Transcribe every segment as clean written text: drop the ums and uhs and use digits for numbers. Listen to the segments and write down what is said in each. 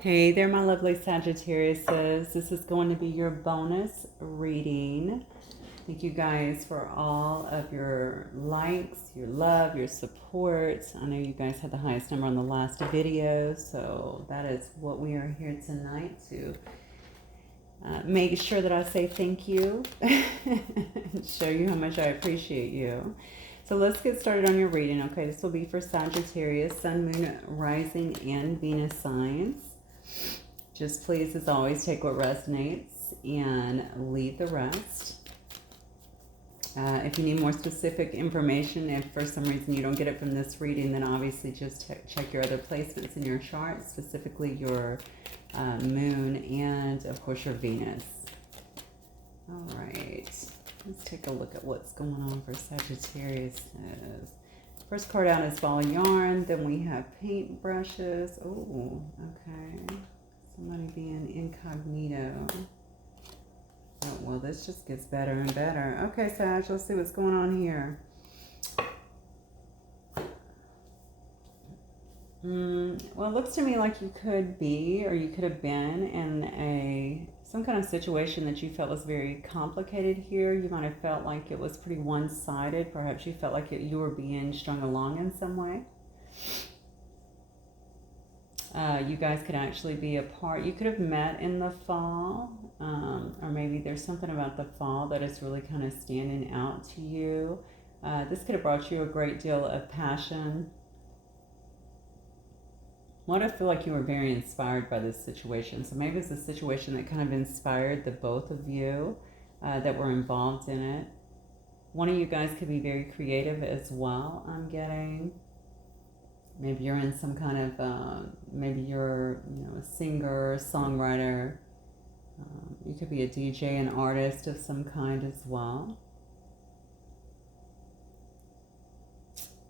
Hey there, my lovely Sagittariuses. This is going to be your bonus reading. Thank you guys for all of your likes, your love, your support. I know you guys had the highest number on the last video, so that is what we are here tonight to make sure that I say thank you and show you how much I appreciate you. So let's get started on your reading. Okay, this will be for Sagittarius, Sun, Moon, Rising, and Venus signs. Just please, as always, take what resonates and leave the rest. If you need more specific information, if for some reason you don't get it from this reading, then obviously just check your other placements in your chart, specifically your moon and, of course, your Venus. All right, let's take a look at what's going on for Sagittarius. First card out is ball of yarn. Then we have paint brushes. Oh, okay. Somebody being incognito. Oh, well, this just gets better and better. Okay, Sag, let's see what's going on here. Well, it looks to me like you could be, or you could have been in some kind of situation that you felt was very complicated here. You might have felt like it was pretty one-sided. Perhaps you felt like you were being strung along in some way. You guys could actually be apart. You could have met in the fall, or maybe there's something about the fall that is really kind of standing out to you. This could have brought you a great deal of passion. I feel like you were very inspired by this situation. So maybe it's a situation that kind of inspired the both of you that were involved in it. One of you guys could be very creative as well, I'm getting. Maybe you're in some kind of, maybe you're, a singer, songwriter. You could be a DJ, an artist of some kind as well.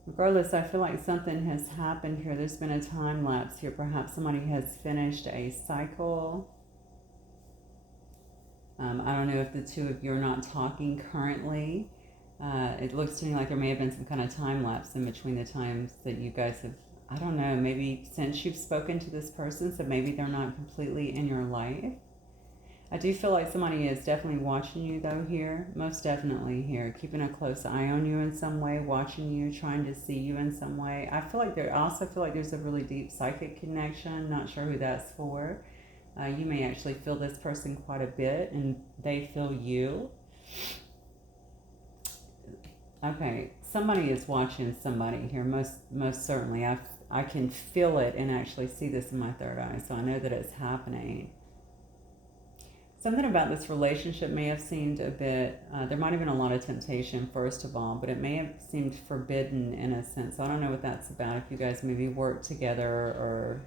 Regardless, I feel like something has happened here. There's been a time lapse here. Perhaps somebody has finished a cycle. I don't know if the two of you are not talking currently. It looks to me like there may have been some kind of time lapse in between the times that you guys have, I don't know, maybe since you've spoken to this person, so maybe they're not completely in your life. I do feel like somebody is definitely watching you though here, most definitely here, keeping a close eye on you in some way, watching you, trying to see you in some way. I also feel like there's a really deep psychic connection, not sure who that's for. You may actually feel this person quite a bit and they feel you. Okay, somebody is watching somebody here, most certainly. I can feel it and actually see this in my third eye, so I know that it's happening. Something about this relationship may have seemed a bit, there might have been a lot of temptation, first of all, but it may have seemed forbidden in a sense. I don't know what that's about, if you guys maybe work together or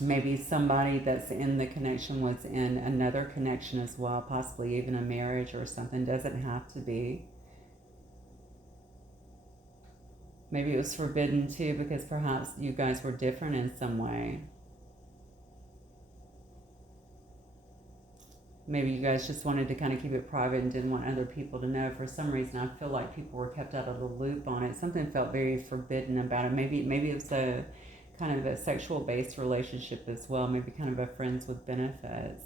maybe somebody that's in the connection was in another connection as well, possibly even a marriage or something. Doesn't have to be. Maybe it was forbidden too because perhaps you guys were different in some way. Maybe you guys just wanted to kind of keep it private and didn't want other people to know. For some reason, I feel like people were kept out of the loop on it. Something felt very forbidden about it. Maybe it was a kind of a sexual-based relationship as well. Maybe kind of a friends with benefits.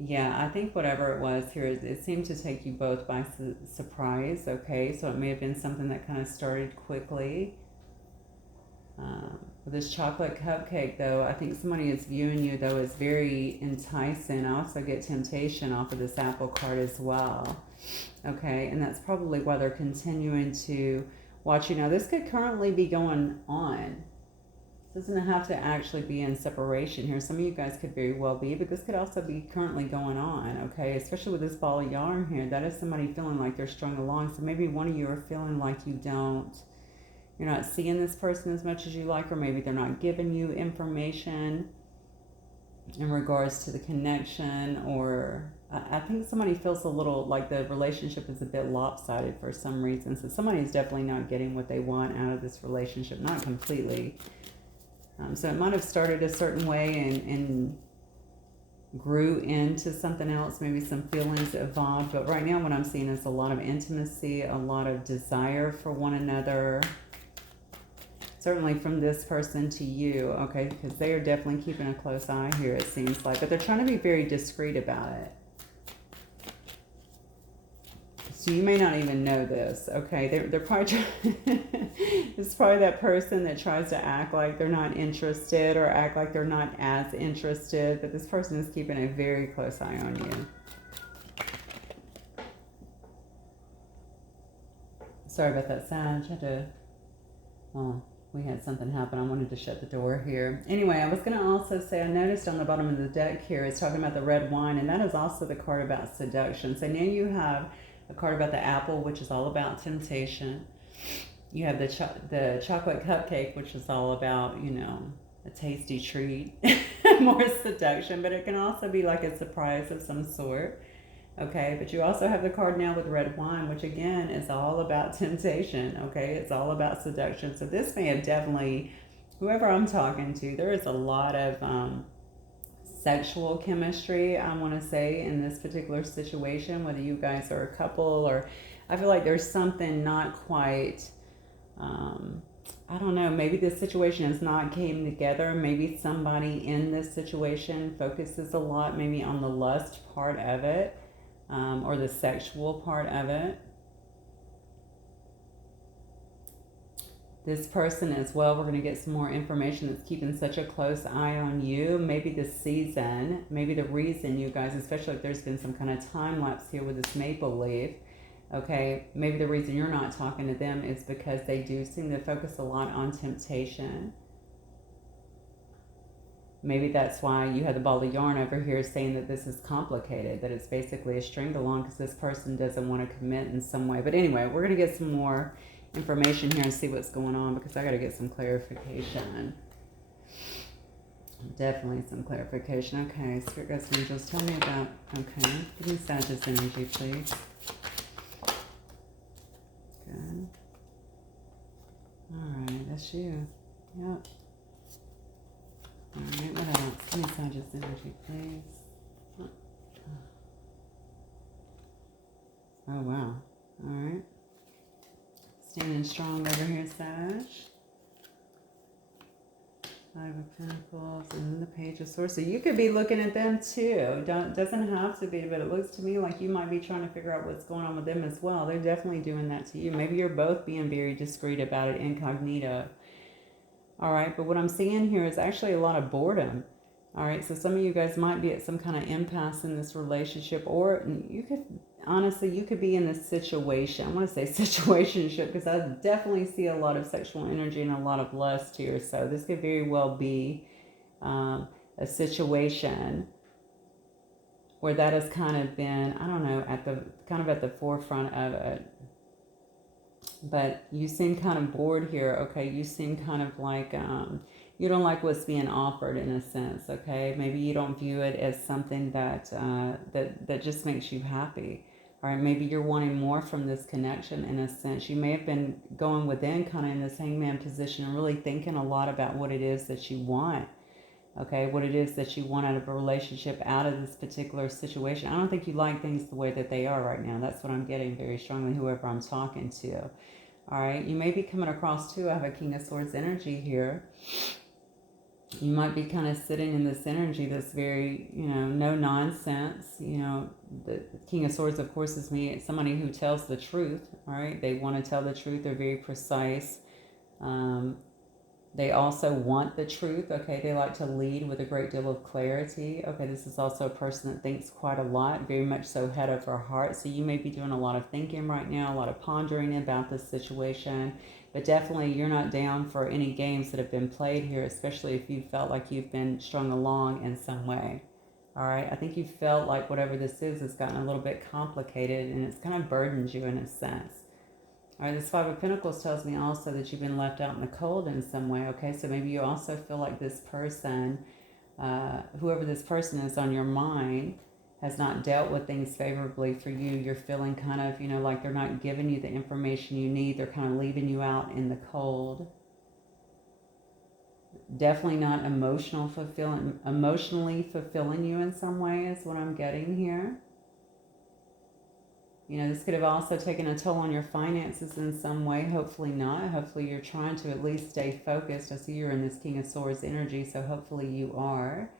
Yeah, I think whatever it was here, it seemed to take you both by surprise, okay? So it may have been something that kind of started quickly. With this chocolate cupcake, though, I think somebody is viewing you, though, as very enticing. I also get temptation off of this apple card as well, okay? And that's probably why they're continuing to watch you. Now, this could currently be going on. This doesn't have to actually be in separation here. Some of you guys could very well be, but this could also be currently going on, okay? Especially with this ball of yarn here. That is somebody feeling like they're strung along. So maybe one of you are feeling like you're not seeing this person as much as you like, or maybe they're not giving you information in regards to the connection, or I think somebody feels a little like the relationship is a bit lopsided for some reason. So somebody is definitely not getting what they want out of this relationship, not completely. So it might have started a certain way and grew into something else. Maybe some feelings evolved. But right now what I'm seeing is a lot of intimacy, a lot of desire for one another. certainly from this person to you, okay, because they are definitely keeping a close eye here, it seems like, but they're trying to be very discreet about it. So you may not even know this, okay? They're probably it's probably that person that tries to act like they're not interested or act like they're not as interested, but this person is keeping a very close eye on you. Sorry about that, Sag. I had to, well, we had something happen. I wanted to shut the door here. Anyway, I was going to also say, I noticed on the bottom of the deck here, it's talking about the red wine, and that is also the card about seduction. So now you have a card about the apple, which is all about temptation. You have the chocolate cupcake, which is all about, you know, a tasty treat, more seduction, but it can also be like a surprise of some sort. Okay, but you also have the card now with red wine, which again is all about temptation. Okay, it's all about seduction. So this may have definitely, whoever I'm talking to, there is a lot of sexual chemistry, I want to say, in this particular situation, whether you guys are a couple or I feel like there's something not quite, I don't know, maybe this situation has not came together. Maybe somebody in this situation focuses a lot maybe on the lust part of it, or the sexual part of it. This person as well, we're going to get some more information that's keeping such a close eye on you. Maybe the season, maybe the reason you guys, especially if there's been some kind of time lapse here with this maple leaf, okay, maybe the reason you're not talking to them is because they do seem to focus a lot on temptation. Maybe that's why you had the ball of yarn over here saying that this is complicated, that it's basically a string along because this person doesn't want to commit in some way. But anyway, we're going to get some more information here and see what's going on because I got to get some clarification. Definitely some clarification. Okay, Spirit Guides and Angels, tell me about, okay, give me Sagittarius energy, please. Good. Alright, that's you. Yep. Alright, what else? Give me Sagittarius energy, please. Oh, wow. Alright. Standing strong over here, Sag. Five of Pentacles and the Page of Swords. So you could be looking at them too. Doesn't have to be, but it looks to me like you might be trying to figure out what's going on with them as well. They're definitely doing that to you. Maybe you're both being very discreet about it, incognito. All right, but what I'm seeing here is actually a lot of boredom. All right, so some of you guys might be at some kind of impasse in this relationship, or you could, honestly, you could be in this situation. I want to say situationship because I definitely see a lot of sexual energy and a lot of lust here. So this could very well be a situation where that has kind of been, I don't know, at the forefront of it. But you seem kind of bored here, okay? You seem kind of like you don't like what's being offered in a sense, okay? Maybe you don't view it as something that that just makes you happy. All right, maybe you're wanting more from this connection in a sense. You may have been going within kind of in this hangman position and really thinking a lot about what it is that you want, okay? What it is that you want out of a relationship, out of this particular situation. I don't think you like things the way that they are right now. That's what I'm getting very strongly, whoever I'm talking to. All right, you may be coming across too, I have a King of Swords energy here. You might be kind of sitting in this energy that's very, you know, no nonsense. You know, the King of Swords, of course, is somebody who tells the truth. All right, they want to tell the truth. They're very precise. They also want the truth. Okay, they like to lead with a great deal of clarity. Okay, this is also a person that thinks quite a lot, very much so head over heart. So you may be doing a lot of thinking right now, a lot of pondering about this situation. But definitely you're not down for any games that have been played here, especially if you felt like you've been strung along in some way. All right, I think you felt like whatever this is has gotten a little bit complicated and it's kind of burdened you in a sense. All right, this Five of Pentacles tells me also that you've been left out in the cold in some way, okay? So maybe you also feel like this person, whoever this person is on your mind, has not dealt with things favorably for you. You're feeling kind of, you know, like they're not giving you the information you need. They're kind of leaving you out in the cold. Definitely not emotionally fulfilling you in some way is what I'm getting here. You know, this could have also taken a toll on your finances in some way. Hopefully not. Hopefully you're trying to at least stay focused. I see you're in this King of Swords energy, so hopefully you are.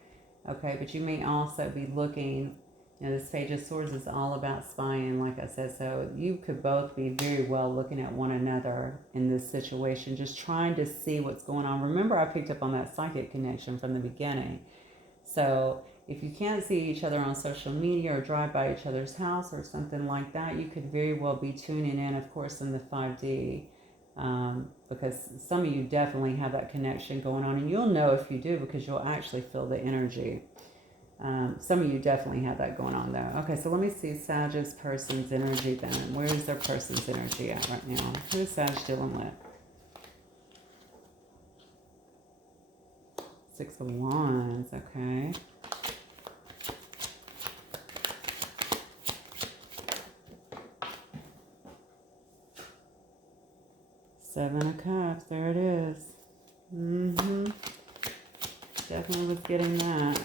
Okay, but you may also be looking, you know, this Page of Swords is all about spying, like I said, so you could both be very well looking at one another in this situation, just trying to see what's going on. Remember, I picked up on that psychic connection from the beginning. So if you can't see each other on social media or drive by each other's house or something like that, you could very well be tuning in, of course, in the 5D. Because some of you definitely have that connection going on, and you'll know if you do because you'll actually feel the energy. Some of you definitely have that going on though. Okay, so let me see Sag's person's energy then. Where is their person's energy at right now? Who is Sag dealing with? 6 of Wands, okay. Seven of Cups, there it is. Definitely was getting that.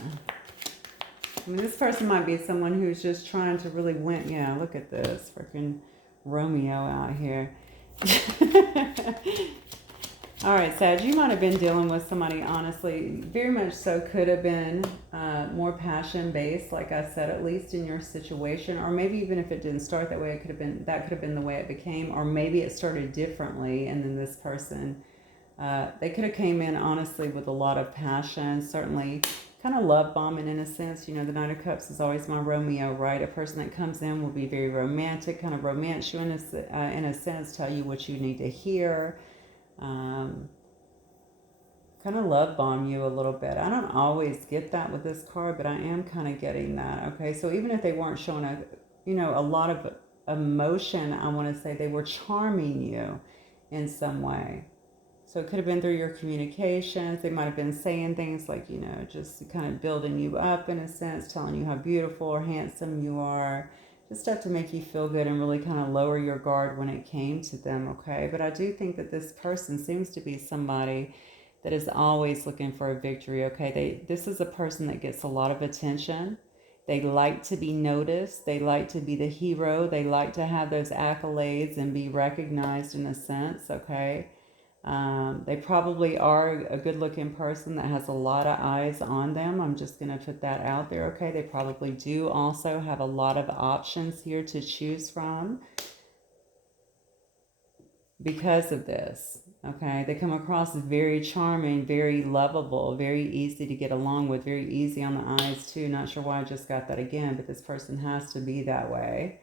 I mean, this person might be someone who's just trying to really win. Yeah, look at this. Freaking Romeo out here. All right, Sag, you might have been dealing with somebody, honestly, very much so could have been more passion-based, like I said, at least in your situation. Or maybe even if it didn't start that way, it could have been, that could have been the way it became. Or maybe it started differently, and then this person, they could have came in, honestly, with a lot of passion, certainly kind of love bombing in a sense. You know, the Knight of Cups is always my Romeo, right? A person that comes in will be very romantic, kind of romance you in a sense, tell you what you need to hear. Kind of love bomb you a little bit. I don't always get that with this card, but I am kind of getting that. Okay, so even if they weren't showing a lot of emotion, I want to say they were charming you in some way. So it could have been through your communications. They might have been saying things like, you know, just kind of building you up in a sense, telling you how beautiful or handsome you are. Just stuff to make you feel good and really kind of lower your guard when it came to them, okay? But I do think that this person seems to be somebody that is always looking for a victory, okay? This is a person that gets a lot of attention. They like to be noticed. They like to be the hero. They like to have those accolades and be recognized in a sense, okay? They probably are a good-looking person that has a lot of eyes on them. I'm just going to put that out there, okay? They probably do also have a lot of options here to choose from because of this, okay? They come across as very charming, very lovable, very easy to get along with, very easy on the eyes too. Not sure why I just got that again, but this person has to be that way.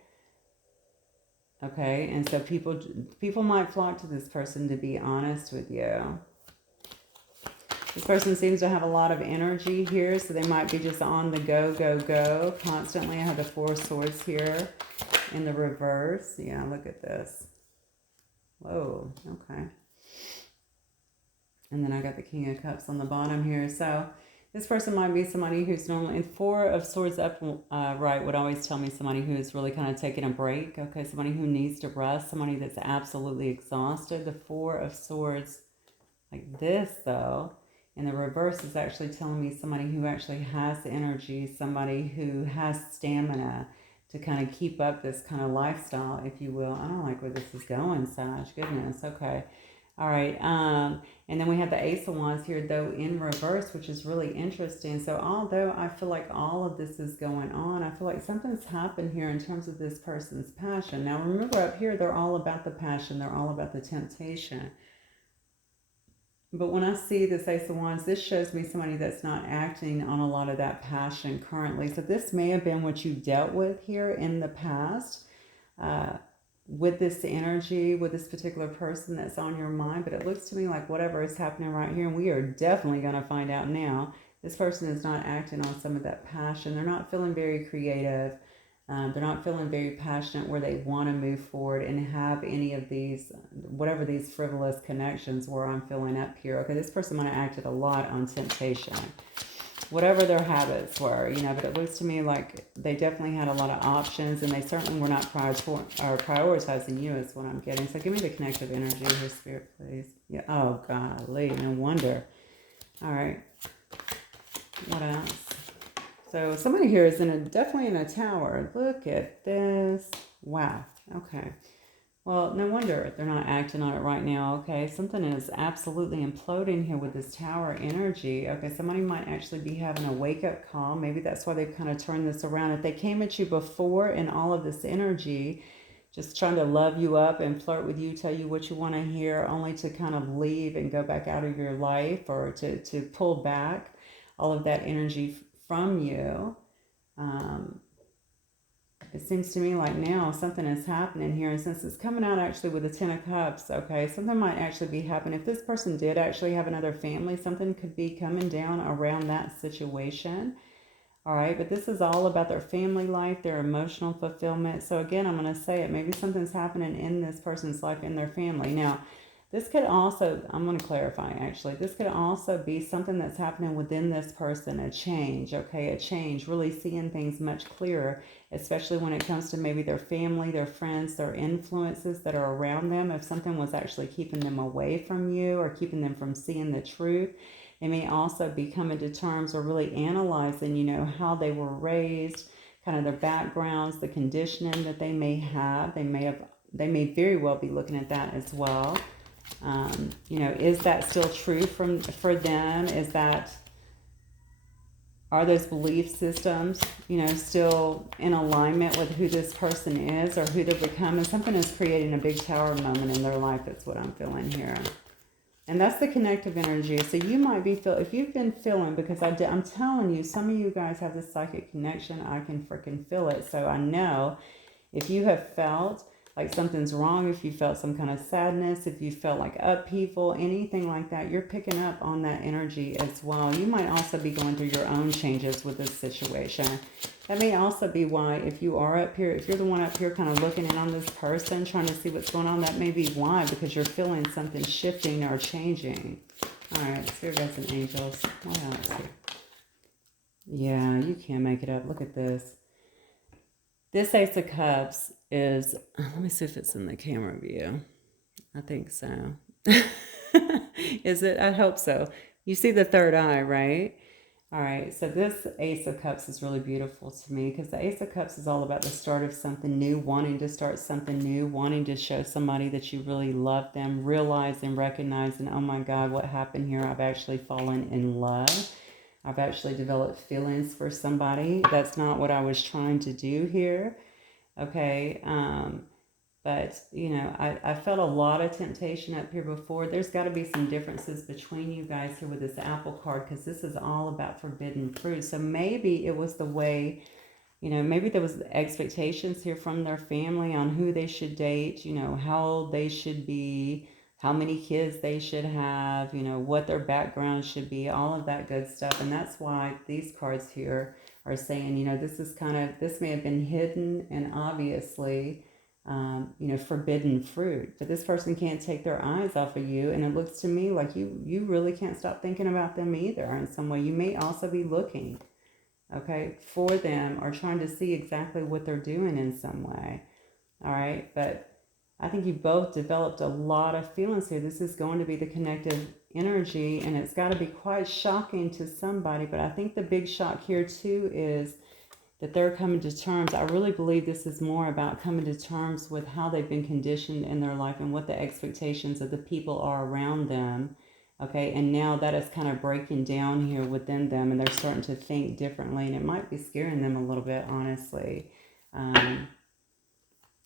Okay, and so people might flock to this person, to be honest with you. This person seems to have a lot of energy here, so they might be just on the go, go, go constantly. I have the Four of Swords here in the reverse. Yeah, look at this. Whoa, okay. And then I got the King of Cups on the bottom here. So this person might be somebody who's normally, in Four of Swords up right would always tell me somebody who is really kind of taking a break. Okay, somebody who needs to rest, somebody that's absolutely exhausted. The Four of Swords like this, though, in the reverse is actually telling me somebody who actually has energy, somebody who has stamina to kind of keep up this kind of lifestyle, if you will. I don't like where this is going, Sag. Goodness, okay. All right, and then we have the Ace of Wands here, though, in reverse, which is really interesting. So although I feel like all of this is going on, I feel like something's happened here in terms of this person's passion. Now, remember up here, they're all about the passion. They're all about the temptation. But when I see this Ace of Wands, this shows me somebody that's not acting on a lot of that passion currently. So this may have been what you dealt with here in the past. With this energy, with this particular person that's on your mind, but it looks to me like whatever is happening right here, and we are definitely going to find out now, this person is not acting on some of that passion. They're not feeling very creative. They're not feeling very passionate where they want to move forward and have any of these, whatever these frivolous connections were I'm feeling up here. Okay, this person might have acted a lot on temptation. Whatever their habits were, you know, but it looks to me like they definitely had a lot of options, and they certainly were not prioritizing you is what I'm getting. So give me the connective energy here, Spirit, please. Yeah. Oh, golly, no wonder. All right. What else? So somebody here is definitely in a tower. Look at this. Wow. Okay. Well, no wonder they're not acting on it right now, okay? Something is absolutely imploding here with this tower energy. Okay, somebody might actually be having a wake-up call. Maybe that's why they've kind of turned this around. If they came at you before in all of this energy, just trying to love you up and flirt with you, tell you what you want to hear, only to kind of leave and go back out of your life, or to pull back all of that energy from you. It seems to me like now something is happening here. And since it's coming out actually with the Ten of Cups, okay, something might actually be happening. If this person did actually have another family, something could be coming down around that situation. All right, but this is all about their family life, their emotional fulfillment. So again, I'm going to say it. Maybe something's happening in this person's life, in their family. Now, this could also, I'm going to clarify actually, this could also be something that's happening within this person, a change, okay, a change, really seeing things much clearer, especially when it comes to maybe their family, their friends, their influences that are around them. If something was actually keeping them away from you or keeping them from seeing the truth, they may also be coming to terms or really analyzing, how they were raised, kind of their backgrounds, the conditioning that they may have. They may very well be looking at that as well. Is that still true for them? Are those belief systems, still in alignment with who this person is or who they're becoming? Something is creating a big tower moment in their life. That's what I'm feeling here. And that's the connective energy. So you might be if you've been feeling, because I'm telling you, some of you guys have this psychic connection. I can freaking feel it. So I know if you have felt like something's wrong, if you felt some kind of sadness, if you felt like upheaval, anything like that, you're picking up on that energy as well. You might also be going through your own changes with this situation. That may also be why, if you are up here, if you're the one up here kind of looking in on this person, trying to see what's going on, that may be why, because you're feeling something shifting or changing. All right, Spirit Guides and Angels. What else here? Yeah, you can't make it up. Look at this. This Ace of Cups is, let me see if it's in the camera view. I think so. Is it? I hope so. You see the third eye, right? All right, so this Ace of Cups is really beautiful to me, because the Ace of Cups is all about the start of something new, wanting to start something new, wanting to show somebody that you really love them, realizing, recognizing, oh my God, what happened here? I've actually fallen in love. I've actually developed feelings for somebody. That's not what I was trying to do here. Okay. But, I felt a lot of temptation up here before. There's got to be some differences between you guys here with this Apple card, because this is all about forbidden fruit. So maybe it was the way, maybe there was expectations here from their family on who they should date, how old they should be, how many kids they should have, what their background should be, all of that good stuff. And that's why these cards here are saying, this may have been hidden and obviously, forbidden fruit. But this person can't take their eyes off of you. And it looks to me like you really can't stop thinking about them either in some way. You may also be looking, okay, for them, or trying to see exactly what they're doing in some way. All right. But I think you both developed a lot of feelings here. This is going to be the connective energy, and it's got to be quite shocking to somebody. But I think the big shock here too is that they're coming to terms. I really believe this is more about coming to terms with how they've been conditioned in their life and what the expectations of the people are around them. Okay, and now that is kind of breaking down here within them, and they're starting to think differently, and it might be scaring them a little bit, honestly.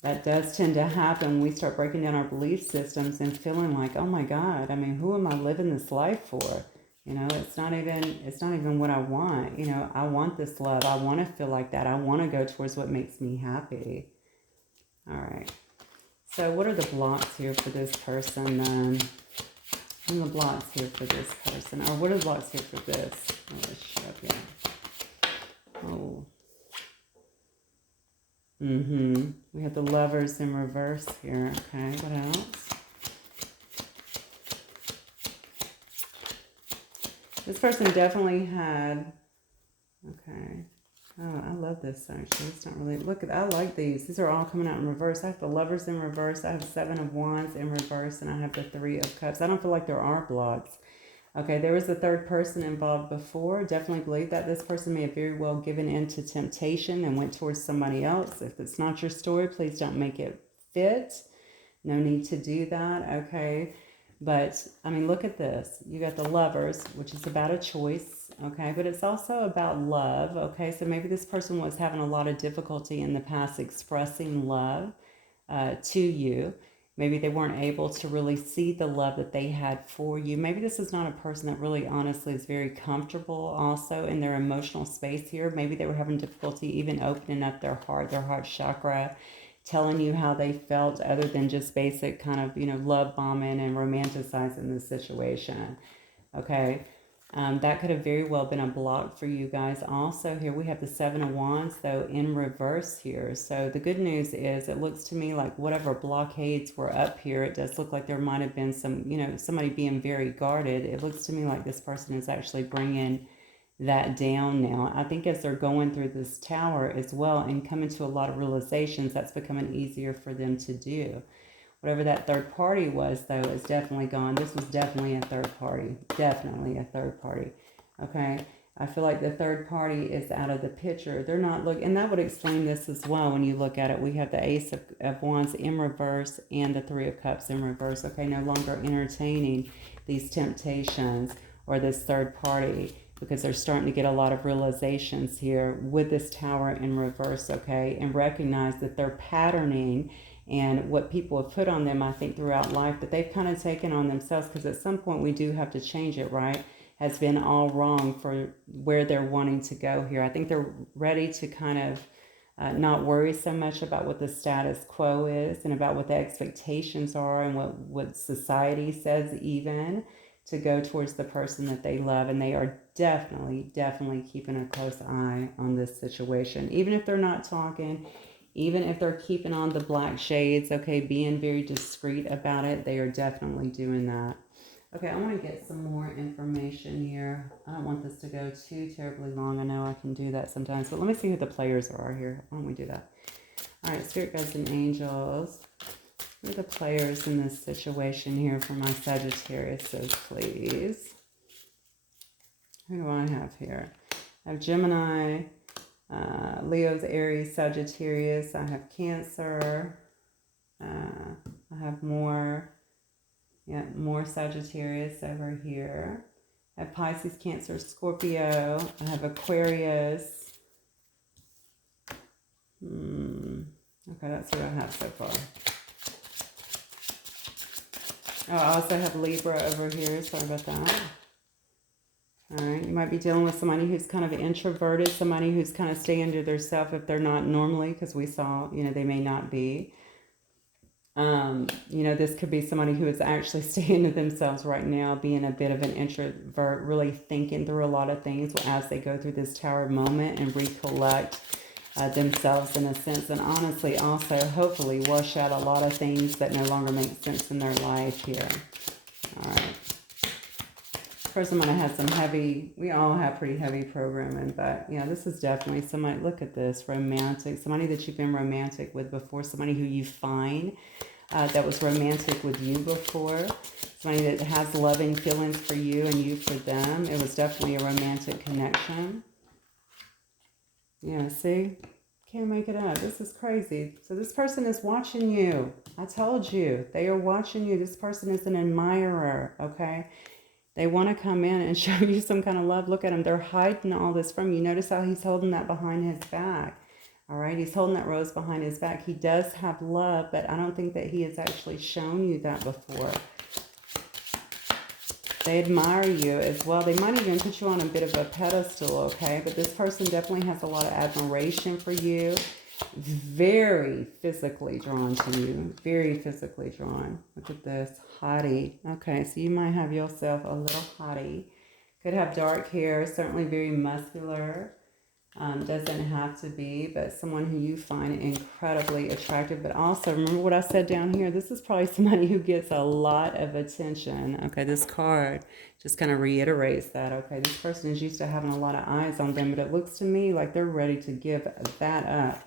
That does tend to happen when we start breaking down our belief systems and feeling like, oh my God, who am I living this life for? It's not even what I want. I want this love. I want to feel like that. I want to go towards what makes me happy. All right. So what are the blocks here for this person then? What are the blocks here for this person? Or what are the blocks here for this? Let's show up here. Oh. We have the Lovers in reverse here. Okay, what else? This person definitely had, okay. Oh, I love this actually. It's not really, look at, I like these. These are all coming out in reverse. I have the Lovers in reverse. I have 7 of Wands in reverse, and I have the 3 of Cups. I don't feel like there are blocks. Okay, there was a third person involved before. Definitely believe that this person may have very well given in to temptation and went towards somebody else. If it's not your story, please don't make it fit. No need to do that, okay? But, I mean, look at this. You got the Lovers, which is about a choice, okay? But it's also about love, okay? So maybe this person was having a lot of difficulty in the past expressing love to you. Maybe they weren't able to really see the love that they had for you. Maybe this is not a person that really honestly is very comfortable also in their emotional space here. Maybe they were having difficulty even opening up their heart chakra, telling you how they felt other than just basic kind of, love bombing and romanticizing the situation. Okay. That could have very well been a block for you guys. Also, here we have the Seven of Wands, though, in reverse here. So the good news is it looks to me like whatever blockades were up here, it does look like there might have been some, somebody being very guarded. It looks to me like this person is actually bringing that down now. I think as they're going through this tower as well and coming to a lot of realizations, that's becoming easier for them to do. Whatever that third party was, though, is definitely gone. This was definitely a third party. Definitely a third party. Okay? I feel like the third party is out of the picture. They're not looking, and that would explain this as well when you look at it. We have the Ace of Wands in reverse and the Three of Cups in reverse. Okay? No longer entertaining these temptations or this third party, because they're starting to get a lot of realizations here with this tower in reverse, okay? And recognize that they're patterning and what people have put on them, I think, throughout life that they've kind of taken on themselves, because at some point we do have to change it, right? Has been all wrong for where they're wanting to go here. I think they're ready to kind of not worry so much about what the status quo is and about what the expectations are and what society says even, to go towards the person that they love. And they are definitely keeping a close eye on this situation. Even if they're not talking, even if they're keeping on the black shades, okay, being very discreet about it, they are definitely doing that. Okay, I want to get some more information here. I don't want this to go too terribly long. I know I can do that sometimes, but let me see who the players are here. Why don't we do that? All right, Spirit Guides and Angels. Who are the players in this situation here for my Sagittarius, please? Who do I have here? I have Gemini, Leo's, Aries, Sagittarius. I have Cancer. I have more Sagittarius over here. I have Pisces, Cancer, Scorpio. I have Aquarius. Okay, that's what I have so far. Oh, I also have Libra over here. Sorry about that. All right, you might be dealing with somebody who's kind of introverted, somebody who's kind of staying to their self if they're not normally, because we saw, they may not be. This could be somebody who is actually staying to themselves right now, being a bit of an introvert, really thinking through a lot of things as they go through this tower moment and recollect themselves in a sense, and honestly also hopefully wash out a lot of things that no longer make sense in their life here. All right. First, I'm going to have some heavy, we all have pretty heavy programming, but this is definitely somebody, look at this, romantic, somebody that you've been romantic with before, somebody who you find that was romantic with you before, somebody that has loving feelings for you and you for them. It was definitely a romantic connection. Yeah, see? Can't make it up. This is crazy. So this person is watching you. I told you. They are watching you. This person is an admirer, okay? They want to come in and show you some kind of love. Look at them. They're hiding all this from you. Notice how he's holding that behind his back. All right? He's holding that rose behind his back. He does have love, but I don't think that he has actually shown you that before. They admire you as well. They might even put you on a bit of a pedestal, okay? But this person definitely has a lot of admiration for you. Very physically drawn to you. Very physically drawn. Look at this. Hottie. Okay, so you might have yourself a little hottie. Could have dark hair. Certainly very muscular. Doesn't have to be, but someone who you find incredibly attractive. But also, remember what I said down here? This is probably somebody who gets a lot of attention. Okay, this card just kind of reiterates that. Okay, this person is used to having a lot of eyes on them, but it looks to me like they're ready to give that up.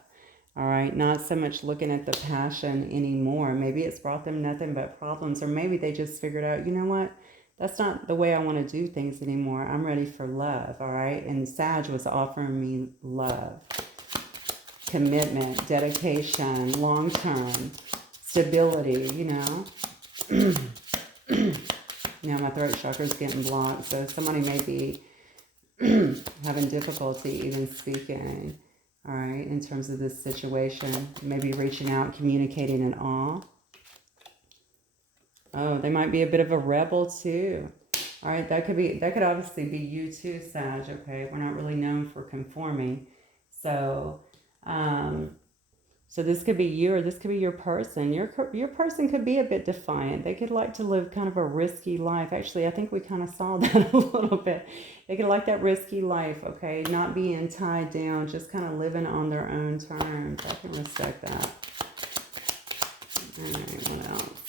All right, not so much looking at the passion anymore. Maybe it's brought them nothing but problems, or maybe they just figured out, you know what? that's not the way I want to do things anymore. I'm ready for love, all right? And Sag was offering me love, commitment, dedication, long-term, stability, you know? Now my throat chakra is getting blocked, so somebody may be having difficulty even speaking, all right, in terms of this situation. Maybe reaching out, communicating in awe. Oh, they might be a bit of a rebel too. All right, that could obviously be you too, Sag, okay? We're not really known for conforming. So, so this could be you, or this could be your person. Your person could be a bit defiant. They could like to live kind of a risky life. Actually, I think we kind of saw that a little bit. They could like that risky life, okay? Not being tied down, just kind of living on their own terms. I can respect that. All right, what else?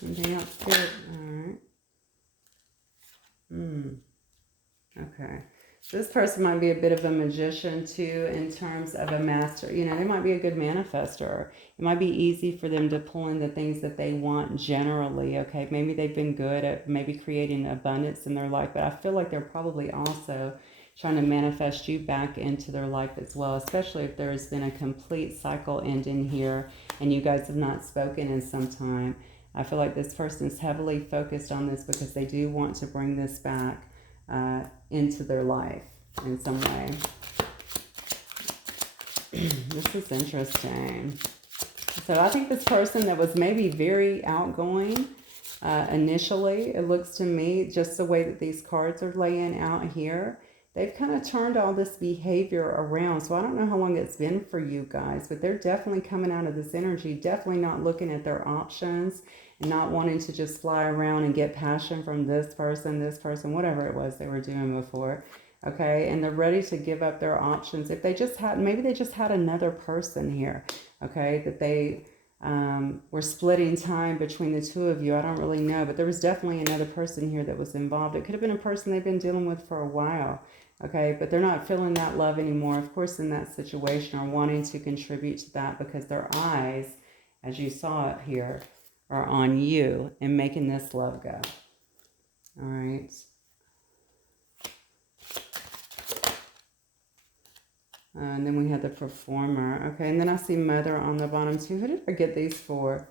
Anything else good? All right. Okay. So this person might be a bit of a magician too, in terms of a master. You know, they might be a good manifester. It might be easy for them to pull in the things that they want generally. Okay. Maybe they've been good at maybe creating abundance in their life, but I feel like they're probably also trying to manifest you back into their life as well, especially if there's been a complete cycle ending here and you guys have not spoken in some time. I feel like this person is heavily focused on this because they do want to bring this back into their life in some way. This is interesting. So I think this person that was maybe very outgoing initially, it looks to me, just the way that these cards are laying out here, they've kind of turned all this behavior around. So I don't know how long it's been for you guys, but they're definitely coming out of this energy, definitely not looking at their options and not wanting to just fly around and get passion from this person, whatever it was they were doing before. Okay, and they're ready to give up their options. If they just had, maybe they just had another person here, okay, that they were splitting time between the two of you. I don't really know, but there was definitely another person here that was involved. It could have been a person they've been dealing with for a while, okay, but they're not feeling that love anymore, of course, in that situation, or wanting to contribute to that because their eyes, as you saw it here, are on you and making this love go. All right. And then we had the performer. Okay, and then I see mother on the bottom too. Who did I get these for?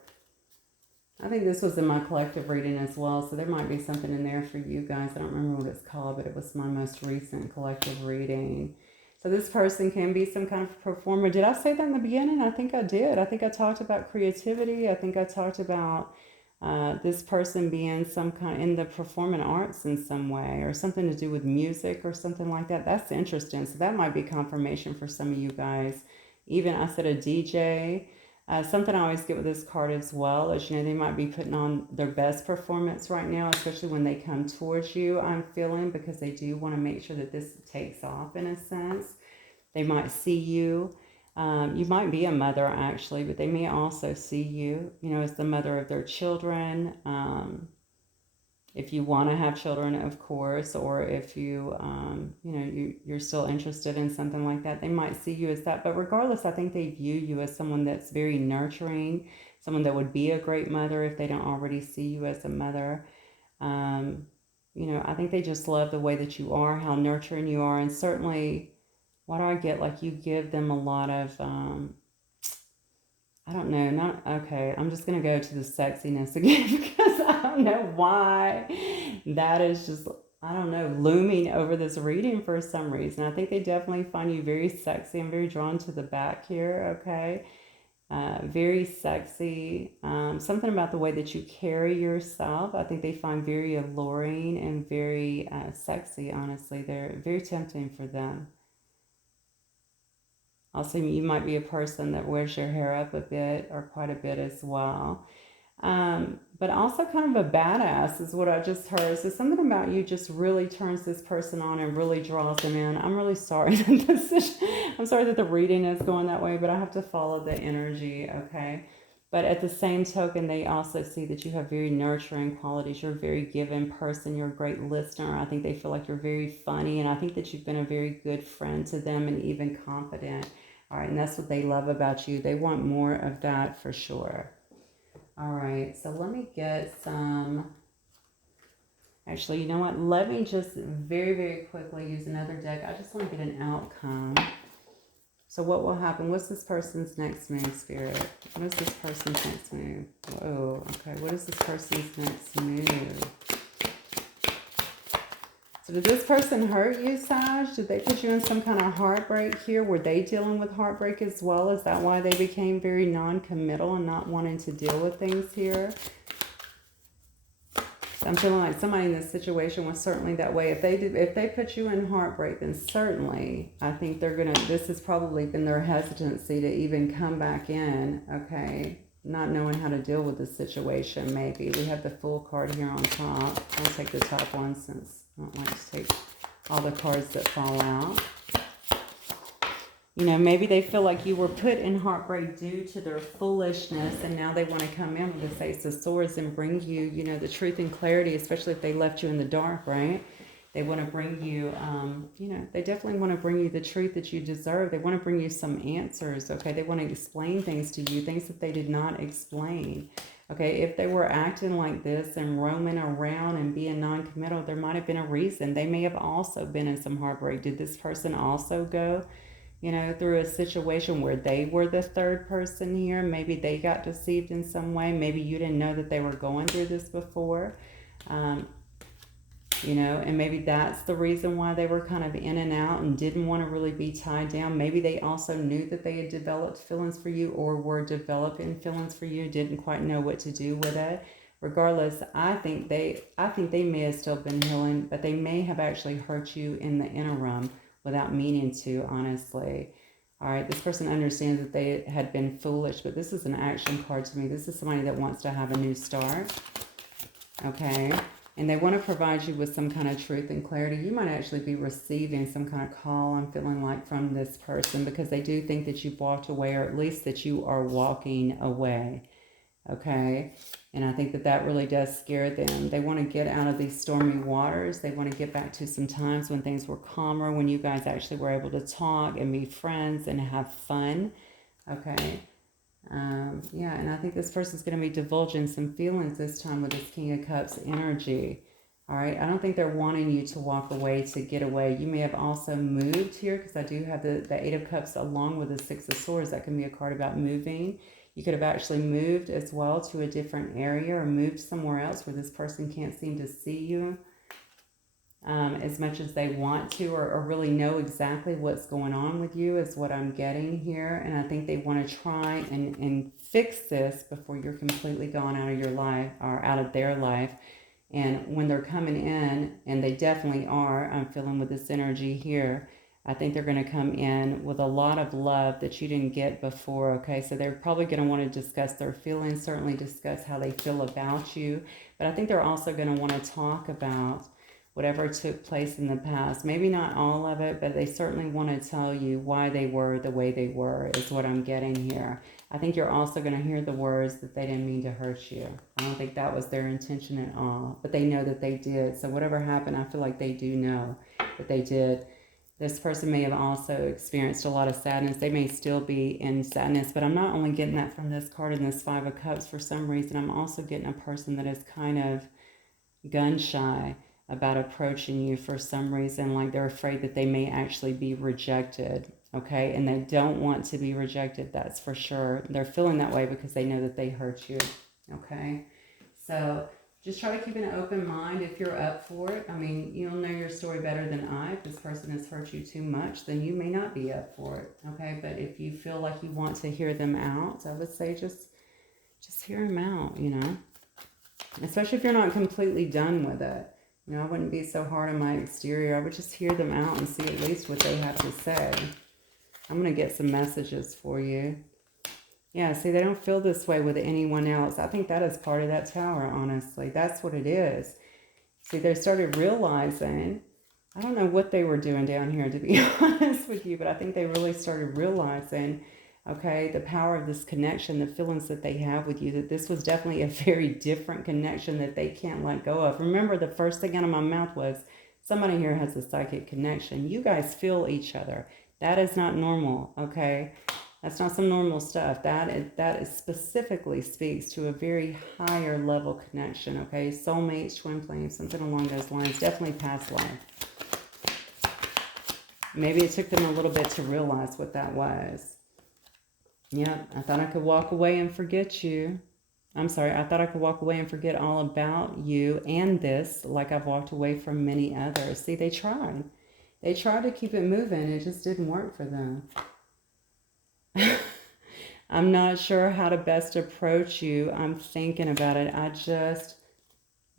I think this was in my collective reading as well, so there might be something in there for you guys. I don't remember what it's called, but it was my most recent collective reading. So this person can be some kind of performer. Did I say that in the beginning? I think I did. I think I talked about creativity. I think I talked about this person being some kind in the performing arts in some way, or something to do with music or something like that. That's interesting. So that might be confirmation for some of you guys. Even I said a DJ. Something I always get with this card as well is, you know, they might be putting on their best performance right now, especially when they come towards you, I'm feeling, because they do want to make sure that this takes off in a sense. They might see you. You might be a mother actually, but they may also see you, you know, as the mother of their children. If you want to have children, of course, or if you, you know, you're still interested in something like that, they might see you as that. But regardless, I think they view you as someone that's very nurturing, someone that would be a great mother if they don't already see you as a mother. You know, I think they just love the way that you are, how nurturing you are, and certainly, what do I get? Like you give them a lot of, I don't know, not, okay, I'm just going to go to the sexiness again because I don't know why that is just, I don't know, looming over this reading for some reason. I think they definitely find you very sexy. I'm very drawn to the back here, okay? Very sexy. Something about the way that you carry yourself, I think they find very alluring and very sexy, honestly. They're very tempting for them. Also, you might be a person that wears your hair up a bit or quite a bit as well. But also kind of a badass is what I just heard. So something about you just really turns this person on and really draws them in. I'm really sorry that I'm sorry that the reading is going that way, but I have to follow the energy, okay? But at the same token, they also see that you have very nurturing qualities. You're a very giving person. You're a great listener. I think they feel like you're very funny, and I think that you've been a very good friend to them and even confident. All right, and that's what they love about you. They want more of that for sure. All right, so let me get some. Actually, you know what? Let me just very, very quickly use another deck. I just want to get an outcome. So what will happen? What's this person's next move, Spirit? What is this person's next move? Whoa, okay. What is this person's next move? So did this person hurt you, Sag? Did they put you in some kind of heartbreak here? Were they dealing with heartbreak as well? Is that why they became very non-committal and not wanting to deal with things here? I'm feeling like somebody in this situation was certainly that way. If they put you in heartbreak, then certainly I think they're gonna. This has probably been their hesitancy to even come back in. Okay, not knowing how to deal with the situation. Maybe we have the Fool card here on top. I'll take the top one since I don't like to take all the cards that fall out. You know, maybe they feel like you were put in heartbreak due to their foolishness, and now they want to come in with this Ace of Swords and bring you, you know, the truth and clarity, especially if they left you in the dark, right? They want to bring you, you know, they definitely want to bring you the truth that you deserve. They want to bring you some answers, okay? They want to explain things to you, things that they did not explain. Okay, if they were acting like this and roaming around and being non-committal, there might have been a reason. They may have also been in some heartbreak. Did this person also go, you know, through a situation where they were the third person here? Maybe they got deceived in some way. Maybe you didn't know that they were going through this before. You know, and maybe that's the reason why they were kind of in and out and didn't want to really be tied down. Maybe they also knew that they had developed feelings for you or were developing feelings for you, didn't quite know what to do with it. Regardless, I think they may have still been healing, but they may have actually hurt you in the interim without meaning to, honestly. All right, this person understands that they had been foolish, but this is an action card to me. This is somebody that wants to have a new start, okay? And they want to provide you with some kind of truth and clarity. You might actually be receiving some kind of call, I'm feeling like, from this person, because they do think that you've walked away, or at least that you are walking away, okay? And I think that that really does scare them. They want to get out of these stormy waters. They want to get back to some times when things were calmer, when you guys actually were able to talk and be friends and have fun, okay? Yeah, and I think this person's going to be divulging some feelings this time with this King of Cups energy. All right, I don't think they're wanting you to walk away, to get away. You may have also moved here, because I do have the Eight of Cups along with the Six of Swords. That can be a card about moving. You could have actually moved as well to a different area, or moved somewhere else where this person can't seem to see you as much as they want to, or really know exactly what's going on with you, is what I'm getting here. And I think they want to try and fix this before you're completely gone out of your life, or out of their life. And when they're coming in, and they definitely are, I'm feeling with this energy here, I think they're going to come in with a lot of love that you didn't get before, okay? So they're probably going to want to discuss their feelings, certainly discuss how they feel about you. But I think they're also going to want to talk about whatever took place in the past. Maybe not all of it, but they certainly want to tell you why they were the way they were, is what I'm getting here. I think you're also going to hear the words that they didn't mean to hurt you. I don't think that was their intention at all, but they know that they did. So whatever happened, I feel like they do know that they did. This person may have also experienced a lot of sadness. They may still be in sadness, but I'm not only getting that from this card and this Five of Cups. For some reason, I'm also getting a person that is kind of gun shy about approaching you for some reason, like they're afraid that they may actually be rejected, okay? And they don't want to be rejected, that's for sure. They're feeling that way because they know that they hurt you, okay? So just try to keep an open mind if you're up for it. I mean, you'll know your story better than I. If this person has hurt you too much, then you may not be up for it, okay? But if you feel like you want to hear them out, I would say just hear them out, you know? Especially if you're not completely done with it. You know, I wouldn't be so hard on my exterior. I would just hear them out and see at least what they have to say. I'm going to get some messages for you. Yeah, see, they don't feel this way with anyone else. I think that is part of that Tower, honestly. That's what it is. See, they started realizing, I don't know what they were doing down here, to be honest with you, but I think they really started realizing, okay, the power of this connection, the feelings that they have with you, that this was definitely a very different connection that they can't let go of. Remember, the first thing out of my mouth was, somebody here has a psychic connection. You guys feel each other. That is not normal, okay? That's not some normal stuff. That is specifically speaks to a very higher level connection, okay? Soulmates, twin flames, something along those lines. Definitely past life. Maybe it took them a little bit to realize what that was. Yep, I thought I could walk away and forget you. I'm sorry, I thought I could walk away and forget all about you and this, like I've walked away from many others. See, they tried. They tried to keep it moving. It just didn't work for them. I'm not sure how to best approach you. I'm thinking about it. I just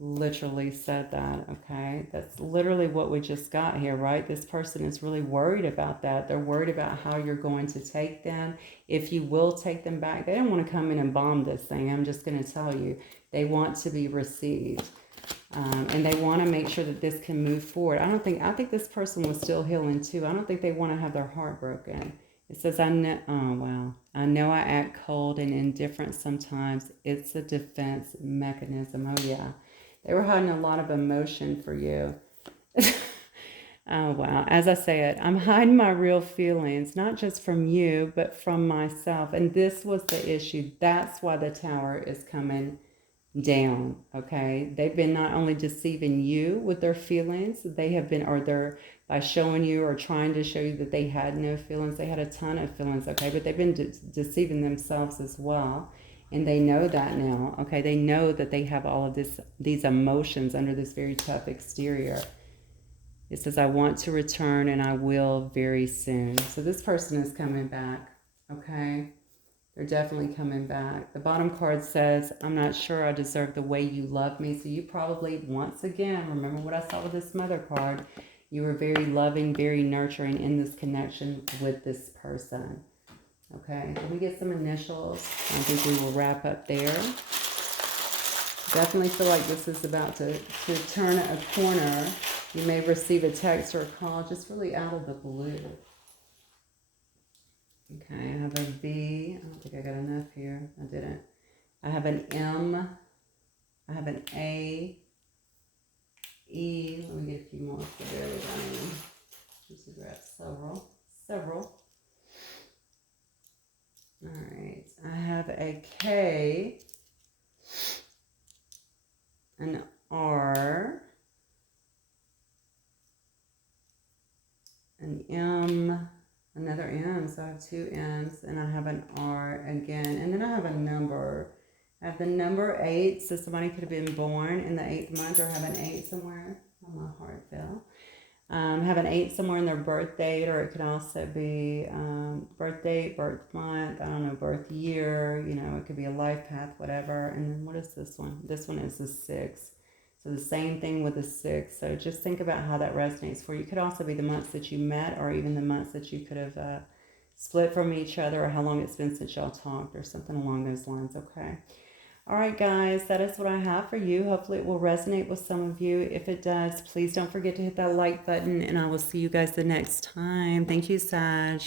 literally said that, okay? That's literally what we just got here, right? This person is really worried about that. They're worried about how you're going to take them. If you will take them back, they don't want to come in and bomb this thing. I'm just going to tell you. They want to be received. And they want to make sure that this can move forward. I think this person was still healing too. I don't think they want to have their heart broken. It says, I know, oh wow, I know I act cold and indifferent sometimes. It's a defense mechanism. Oh yeah. They were hiding a lot of emotion for you. Oh wow. As I say it, I'm hiding my real feelings, not just from you, but from myself. And this was the issue. That's why the tower is coming down, okay? They've been not only deceiving you with their feelings, they have been, or they're by showing you or trying to show you that they had no feelings. They had a ton of feelings, okay? But they've been deceiving themselves as well. And they know that now, okay? They know that they have all of these emotions under this very tough exterior. It says, I want to return and I will very soon. So this person is coming back, okay? They're definitely coming back. The bottom card says, I'm not sure I deserve the way you love me. So you probably, once again, remember what I saw with this mother card. You were very loving, very nurturing in this connection with this person. Okay, let me get some initials. I think we will wrap up there. Definitely feel like this is about to turn a corner. You may receive a text or a call just really out of the blue. Okay, I have a V. I don't think I got enough here. I didn't. I have an M. I have an A. E. Let me get a few more for there. Just grab several. All right. I have a K. An R. An M. Another M, so I have two M's, and I have an R again, and then I have a number. I have the number 8, so somebody could have been born in the 8th month or have an 8 somewhere. Oh, my heart fell. Have an 8 somewhere in their birth date, or it could also be birth date, birth month, I don't know, birth year, you know, it could be a life path, whatever. And then what is this one? This one is the 6. So the same thing with the 6. So just think about how that resonates for you. It could also be the months that you met, or even the months that you could have split from each other, or how long it's been since y'all talked, or something along those lines, okay? All right, guys, that is what I have for you. Hopefully it will resonate with some of you. If it does, please don't forget to hit that like button, and I will see you guys the next time. Thank you, Sag.